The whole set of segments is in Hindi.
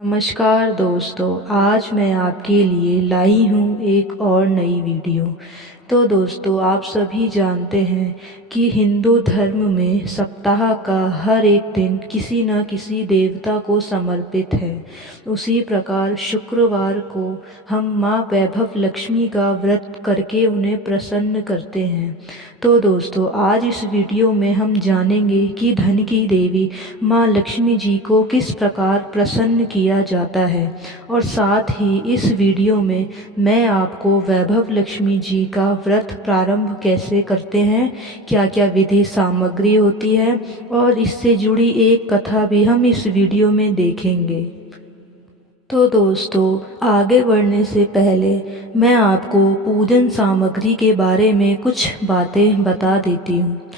नमस्कार दोस्तों, आज मैं आपके लिए लाई हूँ एक और नई वीडियो। तो दोस्तों, आप सभी जानते हैं कि हिंदू धर्म में सप्ताह का हर एक दिन किसी न किसी देवता को समर्पित है। उसी प्रकार शुक्रवार को हम माँ वैभव लक्ष्मी का व्रत करके उन्हें प्रसन्न करते हैं। तो दोस्तों, आज इस वीडियो में हम जानेंगे कि धन की देवी माँ लक्ष्मी जी को किस प्रकार प्रसन्न किया जाता है, और साथ ही इस वीडियो में मैं आपको वैभव लक्ष्मी जी का व्रत प्रारंभ कैसे करते हैं, क्या क्या विधि सामग्री होती है, और इससे जुड़ी एक कथा भी हम इस वीडियो में देखेंगे। तो दोस्तों, आगे बढ़ने से पहले मैं आपको पूजन सामग्री के बारे में कुछ बातें बता देती हूँ।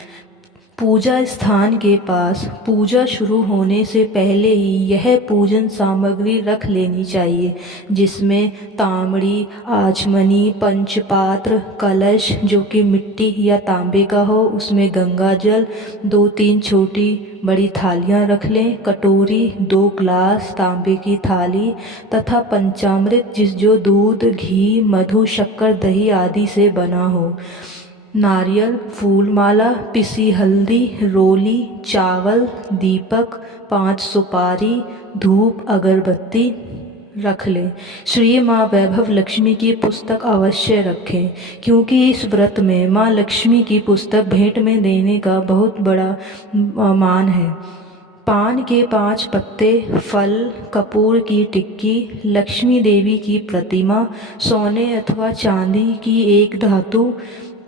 पूजा स्थान के पास पूजा शुरू होने से पहले ही यह पूजन सामग्री रख लेनी चाहिए, जिसमें तांबड़ी, आचमनी, पंचपात्र, कलश जो कि मिट्टी या तांबे का हो, उसमें गंगा जल, 2-3 छोटी बड़ी थालियां रख लें, कटोरी, 2 ग्लास तांबे की थाली तथा पंचामृत जो दूध, घी, मधु, शक्कर, दही आदि से बना हो, नारियल, फूलमाला, पिसी हल्दी, रोली, चावल, दीपक, 5 सुपारी, धूप, अगरबत्ती रख लें। श्री माँ वैभव लक्ष्मी की पुस्तक अवश्य रखें, क्योंकि इस व्रत में माँ लक्ष्मी की पुस्तक भेंट में देने का बहुत बड़ा मान है। पान के 5 पत्ते, फल, कपूर की टिक्की, लक्ष्मी देवी की प्रतिमा, सोने अथवा चांदी की एक धातु,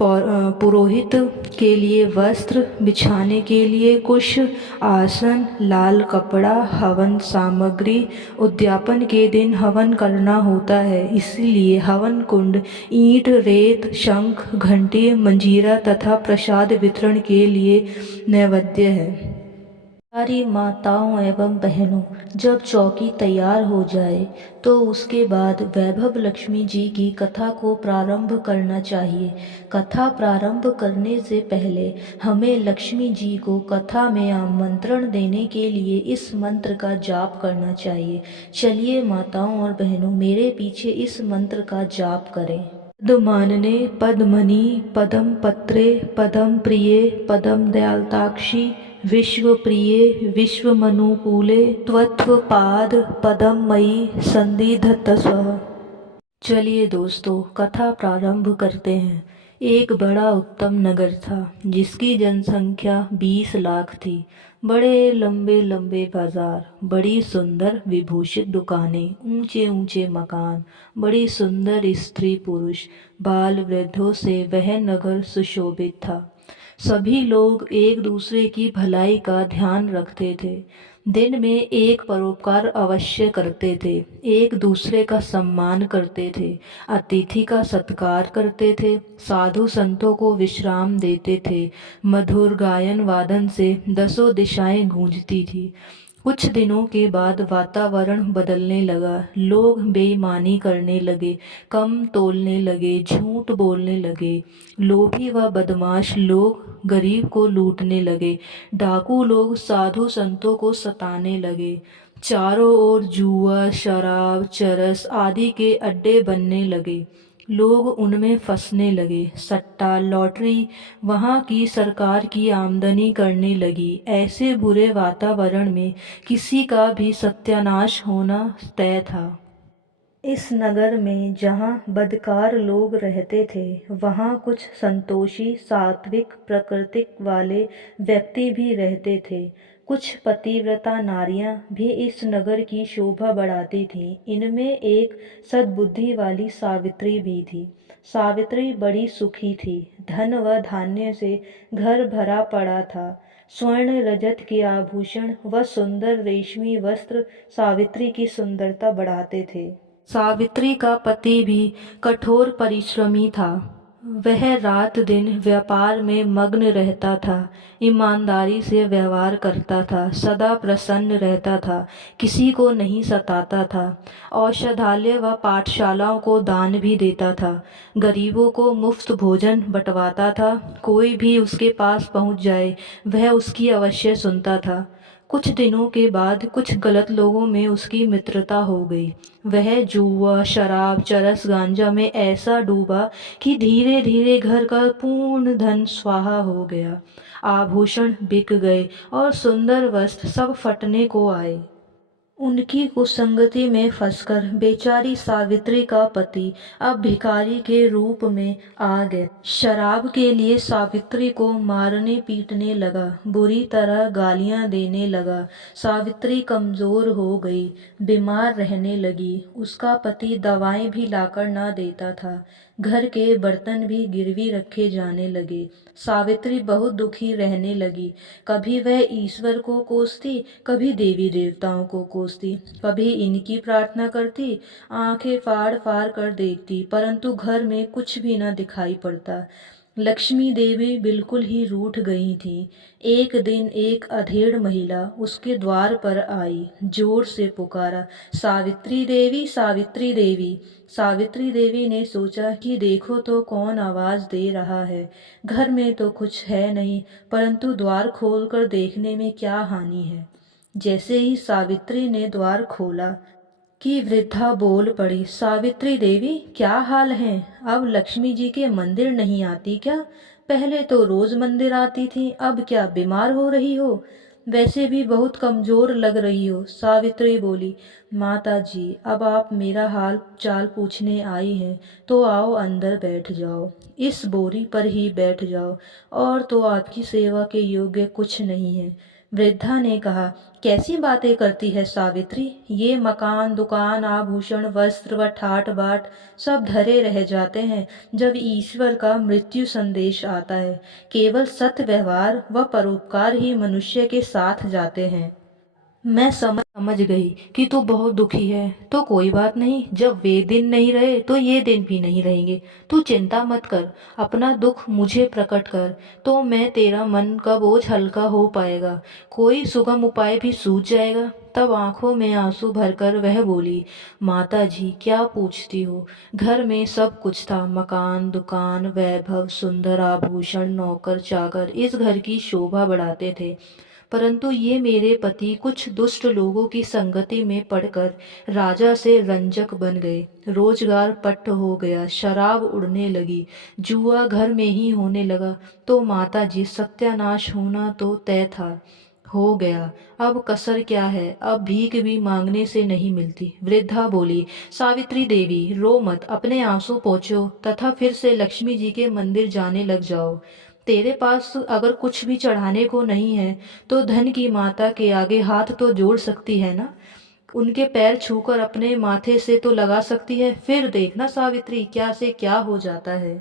पुरोहित के लिए वस्त्र, बिछाने के लिए कुश, आसन, लाल कपड़ा, हवन सामग्री। उद्यापन के दिन हवन करना होता है, इसलिए हवन कुंड, ईंट, रेत, शंख, घंटी, मंजीरा तथा प्रसाद वितरण के लिए नैवेद्य है। सारी माताओं एवं बहनों, जब चौकी तैयार हो जाए तो उसके बाद वैभव लक्ष्मी जी की कथा को प्रारंभ करना चाहिए। कथा प्रारंभ करने से पहले हमें लक्ष्मी जी को कथा में आमंत्रण देने के लिए इस मंत्र का जाप करना चाहिए। चलिए माताओं और बहनों, मेरे पीछे इस मंत्र का जाप करें। पद्मानने पद्मनि पदम पत्रे पदम प्रिये पदम दयालताक्षी विश्वप्रिये विश्वमनुकूले त्वत्पाद पदम मयि संदिधत्स्व। चलिए दोस्तों, कथा प्रारंभ करते हैं। एक बड़ा उत्तम नगर था, जिसकी जनसंख्या 20 लाख थी। बड़े लंबे लंबे बाजार, बड़ी सुंदर विभूषित दुकानें, ऊंचे ऊंचे मकान, बड़ी सुंदर स्त्री पुरुष, बाल वृद्धों से वह नगर सुशोभित था। सभी लोग एक दूसरे की भलाई का ध्यान रखते थे, दिन में एक परोपकार अवश्य करते थे, एक दूसरे का सम्मान करते थे, अतिथि का सत्कार करते थे, साधु संतों को विश्राम देते थे। मधुर गायन वादन से 10 दिशाएं गूंजती थी। कुछ दिनों के बाद वातावरण बदलने लगा। लोग बेईमानी करने लगे, कम तोलने लगे, झूठ बोलने लगे। लोभी व बदमाश लोग गरीब को लूटने लगे। डाकू लोग साधु संतों को सताने लगे। चारों ओर जुआ, शराब, चरस आदि के अड्डे बनने लगे। लोग उनमें फंसने लगे। सट्टा, लॉटरी, वहाँ की सरकार की आमदनी करने लगी। ऐसे बुरे वातावरण में किसी का भी सत्यानाश होना तय था। इस नगर में जहाँ बदकार लोग रहते थे, वहाँ कुछ संतोषी, सात्विक प्रकृति वाले व्यक्ति भी रहते थे। कुछ पतिव्रता नारियां भी इस नगर की शोभा बढ़ाती थीं। इनमें एक सद्बुद्धि वाली सावित्री भी थी। सावित्री बड़ी सुखी थी। धन व धान्य से घर भरा पड़ा था। स्वर्ण रजत के आभूषण व सुंदर रेशमी वस्त्र सावित्री की सुंदरता बढ़ाते थे। सावित्री का पति भी कठोर परिश्रमी था। वह रात दिन व्यापार में मग्न रहता था, ईमानदारी से व्यवहार करता था, सदा प्रसन्न रहता था, किसी को नहीं सताता था, औषधालय व पाठशालाओं को दान भी देता था, गरीबों को मुफ्त भोजन बंटवाता था। कोई भी उसके पास पहुंच जाए, वह उसकी अवश्य सुनता था। कुछ दिनों के बाद कुछ गलत लोगों में उसकी मित्रता हो गई। वह जुआ, शराब, चरस, गांजा में ऐसा डूबा कि धीरे धीरे घर का पूर्ण धन स्वाहा हो गया। आभूषण बिक गए और सुंदर वस्त्र सब फटने को आए। उनकी कुसंगति में फंसकर बेचारी सावित्री का पति अब भिखारी के रूप में आ गया। शराब के लिए सावित्री को मारने पीटने लगा, बुरी तरह गालियां देने लगा। सावित्री कमजोर हो गई, बीमार रहने लगी। उसका पति दवाएं भी लाकर ना देता था। घर के बर्तन भी गिरवी रखे जाने लगे। सावित्री बहुत दुखी रहने लगी। कभी वह ईश्वर को कोसती, कभी देवी देवताओं को कोसती, कभी इनकी प्रार्थना करती, आंखें फाड़ फाड़ कर देखती, परंतु घर में कुछ भी न दिखाई पड़ता। लक्ष्मी देवी बिल्कुल ही रूठ गई थी। एक दिन एक अधेड़ महिला उसके द्वार पर आई, जोर से पुकारा, सावित्री देवी, सावित्री देवी। सावित्री देवी ने सोचा कि देखो तो कौन आवाज दे रहा है। घर में तो कुछ है नहीं, परंतु द्वार खोलकर देखने में क्या हानि है। जैसे ही सावित्री ने द्वार खोला कि वृद्धा बोल पड़ी, सावित्री देवी, क्या हाल है? अब लक्ष्मी जी के मंदिर नहीं आती क्या? पहले तो रोज मंदिर आती थी, अब क्या बीमार हो रही हो? वैसे भी बहुत कमजोर लग रही हो। सावित्री बोली, माता जी, अब आप मेरा हाल चाल पूछने आई हैं तो आओ अंदर बैठ जाओ, इस बोरी पर ही बैठ जाओ, और तो आपकी सेवा के योग्य कुछ नहीं है। वृद्धा ने कहा, कैसी बातें करती है सावित्री? ये मकान, दुकान, आभूषण, वस्त्र व ठाट बाट सब धरे रह जाते हैं जब ईश्वर का मृत्यु संदेश आता है। केवल सत्य व्यवहार व परोपकार ही मनुष्य के साथ जाते हैं। मैं समझ गई कि तू बहुत दुखी है, तो कोई बात नहीं, जब वे दिन नहीं रहे तो ये दिन भी नहीं रहेंगे। तू चिंता मत कर, अपना दुख मुझे प्रकट कर, तो मैं तेरा मन का बोझ हल्का हो पाएगा, कोई सुगम उपाय भी सूझ जाएगा। तब आंखों में आंसू भरकर वह बोली, माता जी, क्या पूछती हो? घर में सब कुछ था, मकान, दुकान, वैभव, सुंदर आभूषण, नौकर चाकर इस घर की शोभा बढ़ाते थे, परंतु ये मेरे पति कुछ दुष्ट लोगों की संगति में पड़कर राजा से रंजक बन गए। रोजगार पट्ट हो गया, शराब उड़ने लगी, जुआ घर में ही होने लगा, तो माता जी सत्यानाश होना तो तय था, हो गया। अब कसर क्या है? अब भीख भी मांगने से नहीं मिलती। वृद्धा बोली, सावित्री देवी, रो मत, अपने आंसू पोंछो तथा फिर से लक्ष्मी जी के मंदिर जाने लग जाओ। तेरे पास अगर कुछ भी चढ़ाने को नहीं है तो धन की माता के आगे हाथ तो जोड़ सकती है ना, उनके पैर छूकर अपने माथे से तो लगा सकती है, फिर देखना सावित्री क्या से क्या हो जाता है।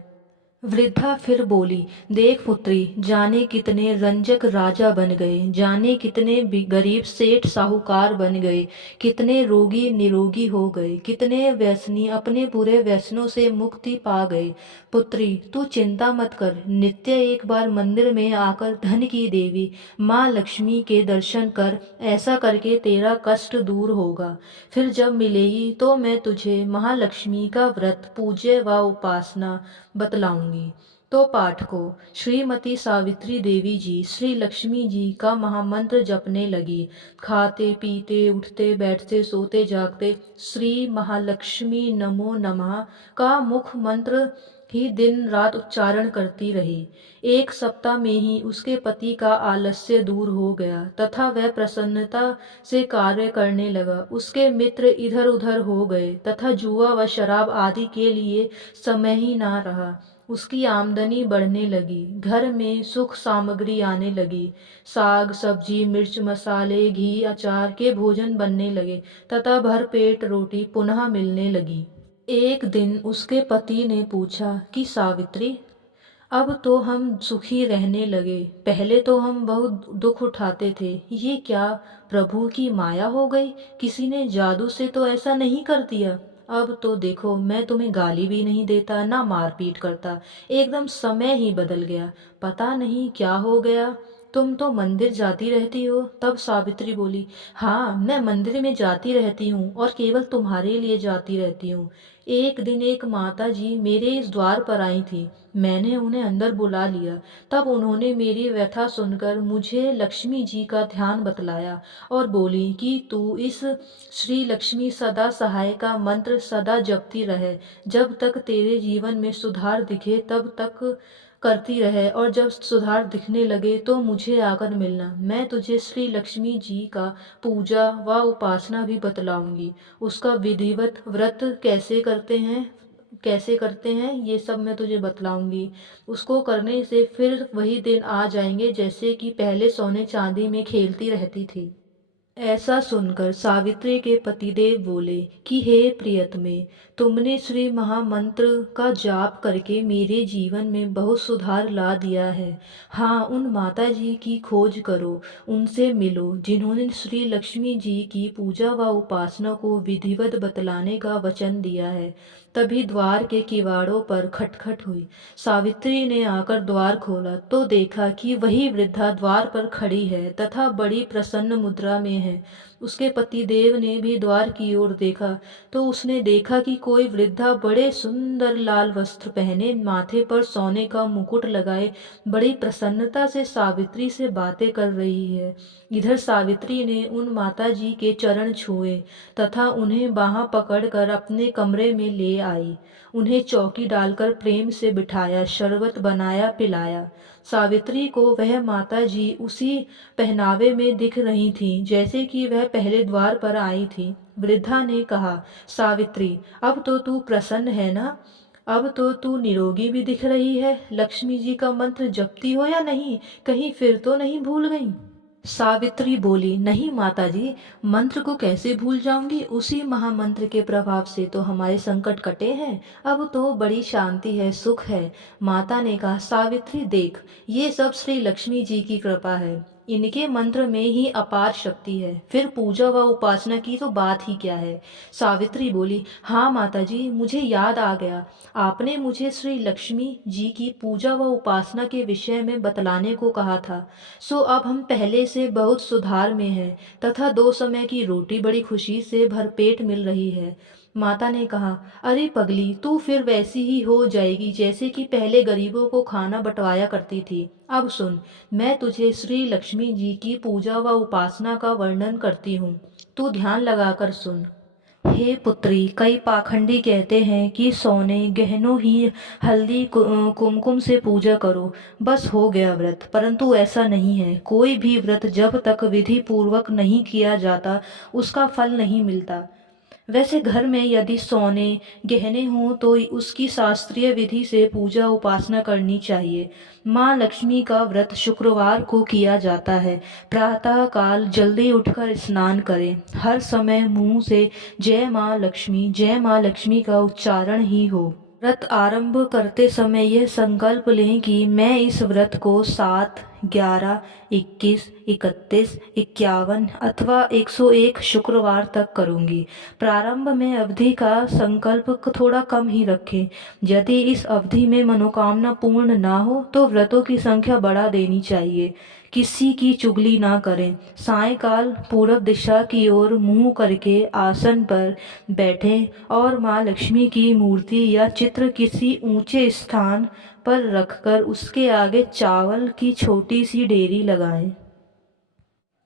वृद्धा फिर बोली, देख पुत्री, जाने कितने रंजक राजा बन गए, जाने कितने गरीब सेठ साहूकार बन गए, कितने रोगी निरोगी हो गए, कितने व्यसनी अपने बुरे व्यसनों से मुक्ति पा गए। पुत्री, तू चिंता मत कर, नित्य एक बार मंदिर में आकर धन की देवी माँ लक्ष्मी के दर्शन कर, ऐसा करके तेरा कष्ट दूर होगा। फिर जब मिलेगी तो मैं तुझे महालक्ष्मी का व्रत, पूज्य व उपासना बतलाऊंगी। तो पाठकों, श्रीमती सावित्री देवी जी श्री लक्ष्मी जी का महामंत्र जपने लगी। खाते पीते उठते बैठते सोते जागते श्री महालक्ष्मी नमो नमः का मुख मंत्र ही दिन रात उच्चारण करती रही। एक सप्ताह में ही उसके पति का आलस्य दूर हो गया तथा वह प्रसन्नता से कार्य करने लगा। उसके मित्र इधर उधर हो गए तथा जुआ व शराब आदि के लिए समय ही ना रहा। उसकी आमदनी बढ़ने लगी, घर में सुख सामग्री आने लगी, साग सब्जी, मिर्च मसाले, घी, अचार के भोजन बनने लगे तथा भरपेट रोटी पुनः मिलने लगी। एक दिन उसके पति ने पूछा कि सावित्री, अब तो हम सुखी रहने लगे, पहले तो हम बहुत दुख उठाते थे, ये क्या प्रभु की माया हो गई? किसी ने जादू से तो ऐसा नहीं कर दिया। अब तो देखो, मैं तुम्हें गाली भी नहीं देता, ना मारपीट करता, एकदम समय ही बदल गया, पता नहीं क्या हो गया। तुम तो मंदिर जाती रहती हो। तब सावित्री बोली, हाँ, मैं मंदिर में जाती रहती हूँ और केवल तुम्हारे लिए जाती रहती हूँ। एक दिन एक माता जी मेरे इस द्वार पर आई थी। मैंने उन्हें अंदर बुला लिया। तब उन्होंने मेरी व्यथा सुनकर मुझे लक्ष्मी जी का ध्यान बतलाया और बोली कि तू इस श्री लक्ष्मी सदा सहाय का मंत्र सदा जपती रहे। जब तक तेरे जीवन में सुधार दिखे तब तक करती रहे, और जब सुधार दिखने लगे तो मुझे आकर मिलना। मैं तुझे श्री लक्ष्मी जी का पूजा व उपासना भी बतलाऊंगी। उसका विधिवत व्रत कैसे करते हैं ये सब मैं तुझे बतलाऊंगी। उसको करने से फिर वही दिन आ जाएंगे जैसे कि पहले सोने चांदी में खेलती रहती थी। ऐसा सुनकर सावित्री के पतिदेव बोले कि हे प्रियतमे, तुमने श्री महामंत्र का जाप करके मेरे जीवन में बहुत सुधार ला दिया है। हाँ, उन माता जी की खोज करो, उनसे मिलो जिन्होंने श्री लक्ष्मी जी की पूजा व उपासना को विधिवत बतलाने का वचन दिया है। तभी द्वार के किवाड़ों पर खटखट हुई। सावित्री ने आकर द्वार खोला तो देखा कि वही वृद्धा द्वार पर खड़ी है तथा बड़ी प्रसन्न मुद्रा में है। उसके पतिदेव ने भी द्वार की ओर देखा तो उसने देखा कि कोई वृद्धा बड़े सुंदर लाल वस्त्र पहने, माथे पर सोने का मुकुट लगाए, बड़ी प्रसन्नता से सावित्री से बातें कर रही है। इधर सावित्री ने उन माता जी के चरण छुए तथा उन्हें बाँह पकड़कर अपने कमरे में ले आई। उन्हें चौकी डालकर प्रेम से बिठाया, शरबत बनाया, पिलाया। सावित्री को वह माता जी उसी पहनावे में दिख रही थीं जैसे कि वह पहले द्वार पर आई थी। वृद्धा ने कहा, सावित्री, अब तो तू प्रसन्न है ना? अब तो तू निरोगी भी दिख रही है। लक्ष्मी जी का मंत्र जपती हो या नहीं? कहीं फिर तो नहीं भूल गई? सावित्री बोली, नहीं माताजी, मंत्र को कैसे भूल जाऊंगी। उसी महामंत्र के प्रभाव से तो हमारे संकट कटे हैं। अब तो बड़ी शांति है, सुख है। माता ने कहा, सावित्री देख, ये सब श्री लक्ष्मी जी की कृपा है। इनके मंत्र में ही अपार शक्ति है, फिर पूजा व उपासना की तो बात ही क्या है। सावित्री बोली, हाँ माताजी, मुझे याद आ गया। आपने मुझे श्री लक्ष्मी जी की पूजा व उपासना के विषय में बतलाने को कहा था। सो अब हम पहले से बहुत सुधार में हैं तथा 2 समय की रोटी बड़ी खुशी से भरपेट मिल रही है। माता ने कहा, अरे पगली, तू फिर वैसी ही हो जाएगी जैसे कि पहले गरीबों को खाना बंटवाया करती थी। अब सुन, मैं तुझे श्री लक्ष्मी जी की पूजा व उपासना का वर्णन करती हूँ। तू ध्यान लगाकर सुन। हे पुत्री, कई पाखंडी कहते हैं कि सोने गहनों ही हल्दी कुमकुम से पूजा करो, बस हो गया व्रत। परंतु ऐसा नहीं है। कोई भी व्रत जब तक विधि पूर्वक नहीं किया जाता उसका फल नहीं मिलता। वैसे घर में यदि सोने गहने हों तो उसकी शास्त्रीय विधि से पूजा उपासना करनी चाहिए। माँ लक्ष्मी का व्रत शुक्रवार को किया जाता है। प्रातः काल जल्दी उठकर स्नान करें। हर समय मुंह से जय माँ लक्ष्मी का उच्चारण ही हो। व्रत आरंभ करते समय यह संकल्प लें कि मैं इस व्रत को 7, 11, 21, 31, 51 अथवा 101 शुक्रवार तक करूंगी। प्रारंभ में अवधि का संकल्प थोड़ा कम ही रखें। यदि इस अवधि में मनोकामना पूर्ण ना हो तो व्रतों की संख्या बढ़ा देनी चाहिए। किसी की चुगली ना करें। सायंकाल पूर्व दिशा की ओर मुंह करके आसन पर बैठें और माँ लक्ष्मी की मूर्ति या चित्र किसी ऊंचे स्थान पर रखकर उसके आगे चावल की छोटी सी डेरी लगाएं।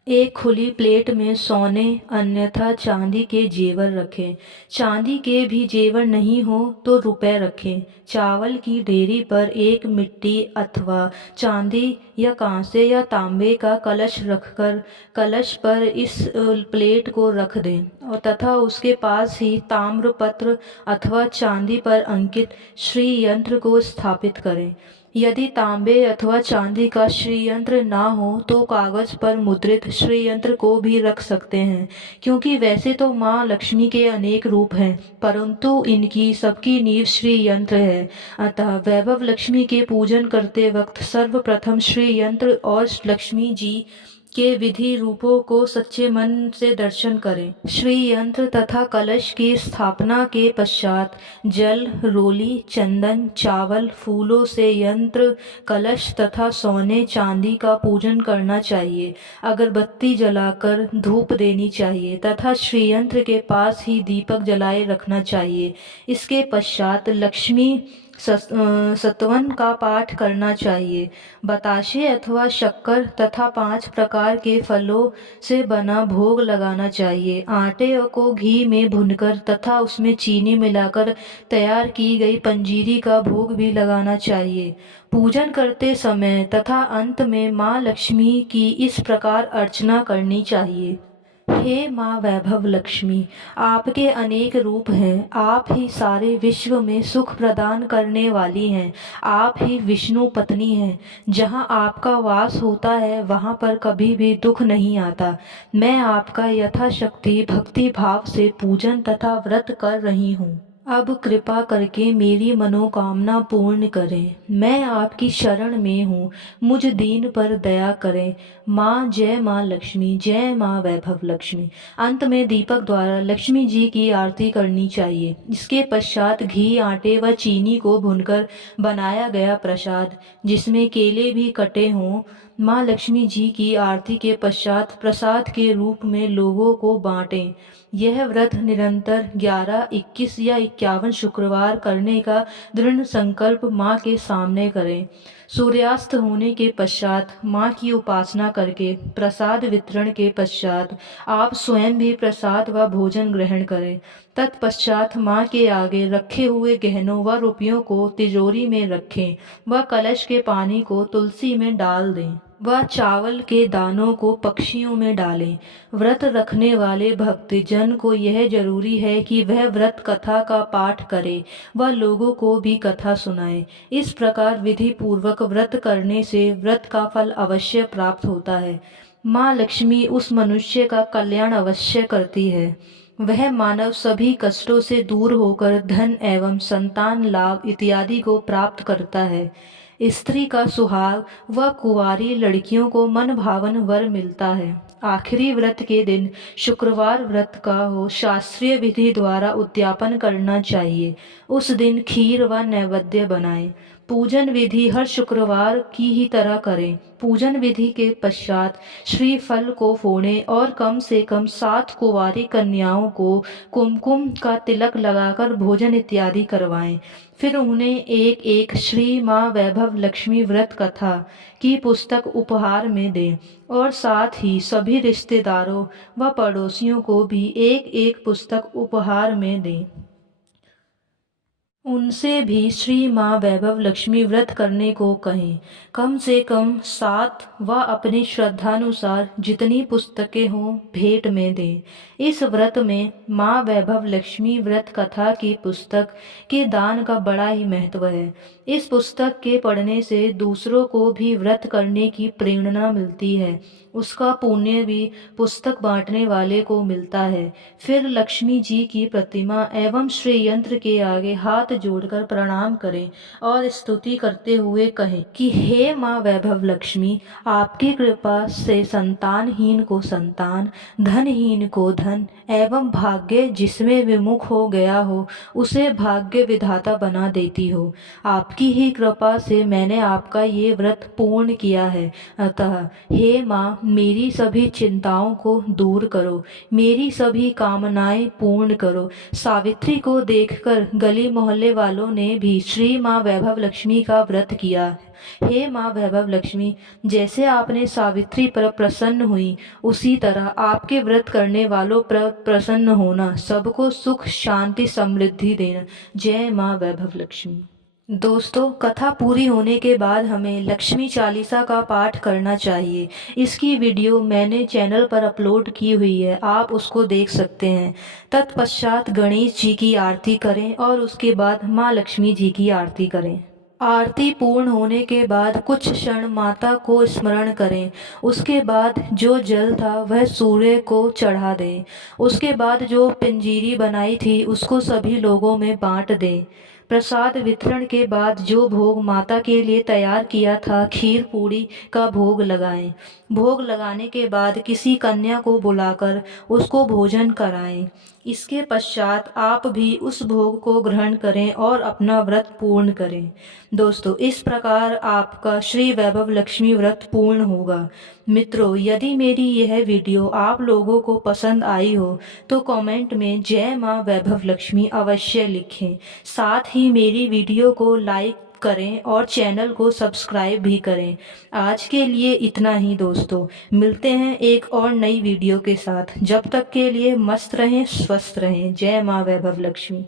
एक खुली प्लेट में सोने अन्यथा चांदी के जेवर रखें। चांदी के भी जेवर नहीं हो तो रुपए रखें। चावल की डेरी पर एक मिट्टी अथवा चांदी या कांसे या तांबे का कलश रखकर कलश पर इस प्लेट को रख दें और तथा उसके पास ही ताम्रपत्र अथवा चांदी पर अंकित श्री यंत्र को स्थापित करें। यदि तांबे अथवा चांदी का श्री यंत्र ना हो तो कागज पर मुद्रित श्री यंत्र को भी रख सकते हैं, क्योंकि वैसे तो माँ लक्ष्मी के अनेक रूप हैं परंतु इनकी सबकी नींव श्री यंत्र है। अतः वैभव लक्ष्मी के पूजन करते वक्त सर्वप्रथम श्री यंत्र और लक्ष्मी जी के विधि रूपों को सच्चे मन से दर्शन करें। श्री यंत्र तथा कलश की स्थापना के पश्चात जल, रोली, चंदन, चावल, फूलों से यंत्र, कलश तथा सोने चांदी का पूजन करना चाहिए। अगरबत्ती जलाकर धूप देनी चाहिए तथा श्री यंत्र के पास ही दीपक जलाए रखना चाहिए। इसके पश्चात लक्ष्मी सतवन का पाठ करना चाहिए। बताशे अथवा शक्कर तथा 5 प्रकार के फलों से बना भोग लगाना चाहिए। आटे को घी में भूनकर तथा उसमें चीनी मिलाकर तैयार की गई पंजीरी का भोग भी लगाना चाहिए। पूजन करते समय तथा अंत में माँ लक्ष्मी की इस प्रकार अर्चना करनी चाहिए। हे माँ वैभव लक्ष्मी, आपके अनेक रूप हैं। आप ही सारे विश्व में सुख प्रदान करने वाली हैं। आप ही विष्णु पत्नी हैं। जहाँ आपका वास होता है वहाँ पर कभी भी दुख नहीं आता। मैं आपका यथाशक्ति भक्ति भाव से पूजन तथा व्रत कर रही हूँ। अब कृपा करके मेरी मनोकामना पूर्ण करें। मैं आपकी शरण में हूँ, मुझ दीन पर दया करें। माँ जय माँ लक्ष्मी, जय माँ वैभव लक्ष्मी। अंत में दीपक द्वारा लक्ष्मी जी की आरती करनी चाहिए। इसके पश्चात घी, आटे व चीनी को भूनकर बनाया गया प्रसाद, जिसमें केले भी कटे हों, माँ लक्ष्मी जी की आरती के पश्चात प्रसाद के रूप में लोगों को बांटें। यह व्रत निरंतर 11, 21 या 51 शुक्रवार करने का दृढ़ संकल्प माँ के सामने करें। सूर्यास्त होने के पश्चात माँ की उपासना करके प्रसाद वितरण के पश्चात आप स्वयं भी प्रसाद व भोजन ग्रहण करें। तत्पश्चात माँ के आगे रखे हुए गहनों व रुपयों को तिजोरी में रखें व कलश के पानी को तुलसी में डाल दें व चावल के दानों को पक्षियों में डालें। व्रत रखने वाले भक्तजन को यह जरूरी है कि वह व्रत कथा का पाठ करे व लोगों को भी कथा सुनाए। इस प्रकार विधि पूर्वक व्रत करने से व्रत का फल अवश्य प्राप्त होता है। माँ लक्ष्मी उस मनुष्य का कल्याण अवश्य करती है। वह मानव सभी कष्टों से दूर होकर धन एवं संतान लाभ इत्यादि को प्राप्त करता है। स्त्री का सुहाग व कुंवारी लड़कियों को मन भावन वर मिलता है। आखिरी व्रत के दिन शुक्रवार व्रत का हो शास्त्रीय विधि द्वारा उद्यापन करना चाहिए। उस दिन खीर व नैवेद्य बनाएं। पूजन विधि हर शुक्रवार की ही तरह करें। पूजन विधि के पश्चात श्रीफल को फोड़ें और कम से कम 7 कुंवारी कन्याओं को कुमकुम का तिलक लगाकर भोजन इत्यादि करवाएं। फिर उन्हें एक एक श्री माँ वैभव लक्ष्मी व्रत कथा की पुस्तक उपहार में दें और साथ ही सभी रिश्तेदारों व पड़ोसियों को भी एक एक पुस्तक उपहार में दें। उनसे भी श्री माँ वैभव लक्ष्मी व्रत करने को कहें। कम से कम 7 व अपनी श्रद्धानुसार जितनी पुस्तकें हों भेंट में दें। इस व्रत में माँ वैभव लक्ष्मी व्रत कथा की पुस्तक के दान का बड़ा ही महत्व है। इस पुस्तक के पढ़ने से दूसरों को भी व्रत करने की प्रेरणा मिलती है। उसका पुण्य भी पुस्तक बांटने वाले को मिलता है। फिर लक्ष्मी जी की प्रतिमा एवं श्री यंत्र के आगे हाथ जोड़कर प्रणाम करें और स्तुति करते हुए कहें कि हे माँ वैभव लक्ष्मी, आपकी कृपा से संतानहीन को संतान, धनहीन को धन एवं भाग्य जिसमें विमुख हो गया हो उसे भाग्य विधाता बना देती हो। आपकी ही कृपा से मैंने आपका ये व्रत पूर्ण किया है। अतः हे माँ, मेरी सभी चिंताओं को दूर करो, मेरी सभी कामनाएं पूर्ण करो। सावित्री को देखकर गली मोहल्ले वालों ने भी श्री माँ वैभव लक्ष्मी का व्रत किया। हे माँ वैभव लक्ष्मी, जैसे आपने सावित्री पर प्रसन्न हुई उसी तरह आपके व्रत करने वालों पर प्रसन्न होना, सबको सुख शांति समृद्धि देना। जय माँ वैभव लक्ष्मी। दोस्तों, कथा पूरी होने के बाद हमें लक्ष्मी चालीसा का पाठ करना चाहिए। इसकी वीडियो मैंने चैनल पर अपलोड की हुई है, आप उसको देख सकते हैं। तत्पश्चात गणेश जी की आरती करें और उसके बाद माँ लक्ष्मी जी की आरती करें। आरती पूर्ण होने के बाद कुछ क्षण माता को स्मरण करें। उसके बाद जो जल था वह सूर्य को चढ़ा दें। उसके बाद जो पंजीरी बनाई थी उसको सभी लोगों में बांट दें। प्रसाद वितरण के बाद जो भोग माता के लिए तैयार किया था, खीर पूड़ी का भोग लगाएं। भोग लगाने के बाद किसी कन्या को बुलाकर उसको भोजन कराएं। इसके पश्चात आप भी उस भोग को ग्रहण करें और अपना व्रत पूर्ण करें। दोस्तों, इस प्रकार आपका श्री वैभव लक्ष्मी व्रत पूर्ण होगा। मित्रों, यदि मेरी यह वीडियो आप लोगों को पसंद आई हो तो कमेंट में जय माँ वैभव लक्ष्मी अवश्य लिखें। साथ ही मेरी वीडियो को लाइक करें और चैनल को सब्सक्राइब भी करें। आज के लिए इतना ही दोस्तों, मिलते हैं एक और नई वीडियो के साथ। जब तक के लिए मस्त रहें, स्वस्थ रहें। जय माँ वैभव लक्ष्मी।